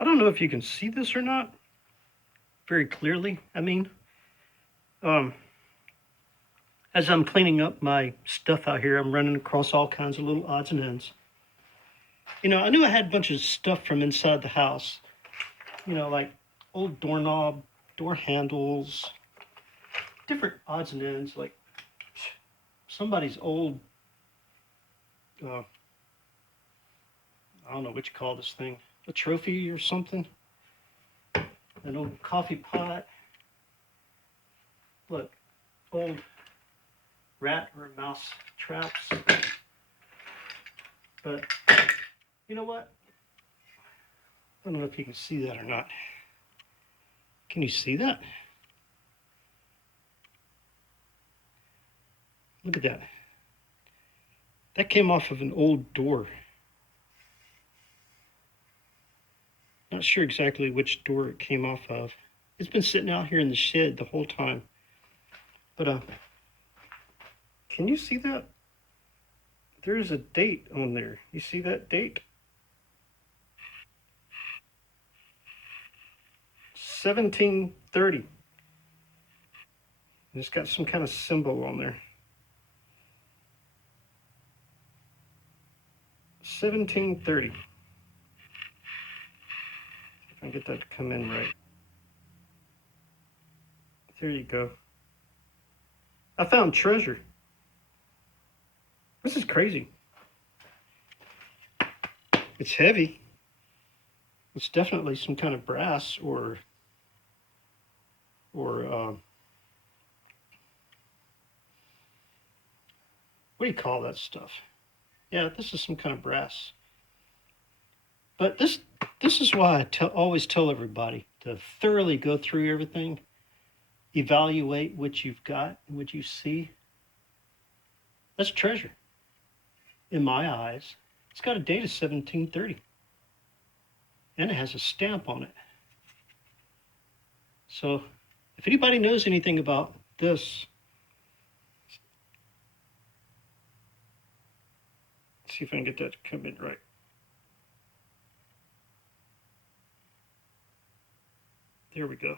I don't know if you can see this or not very clearly. Um, as I'm cleaning up my stuff out here, I'm running across all kinds of little odds and ends. I knew I had a bunch of stuff from inside the house, like old doorknob, door handles, different odds and ends, like somebody's old, uh, I don't know what you call this thing, a trophy or something, an old coffee pot. Look, old rat or mouse traps. But you know what? I don't know if you can see that or not. Can you see that? Look at that. That came off of an old door. Not sure exactly which door it came off of. It's been sitting out here in the shed the whole time. But can you see that? There's a date on there. You see that date? 1730. And it's got some kind of symbol on there. 1730. If I can get that to come in right. There you go. I found treasure. This is crazy. It's heavy. It's definitely some kind of brass or what do you call that stuff? Yeah, this is some kind of brass. But this is why I always tell everybody to thoroughly go through everything, evaluate what you've got and what you see. That's treasure. In my eyes, it's got a date of 1730, and it has a stamp on it. So, if anybody knows anything about this, let's see if I can get that to come in right. There we go.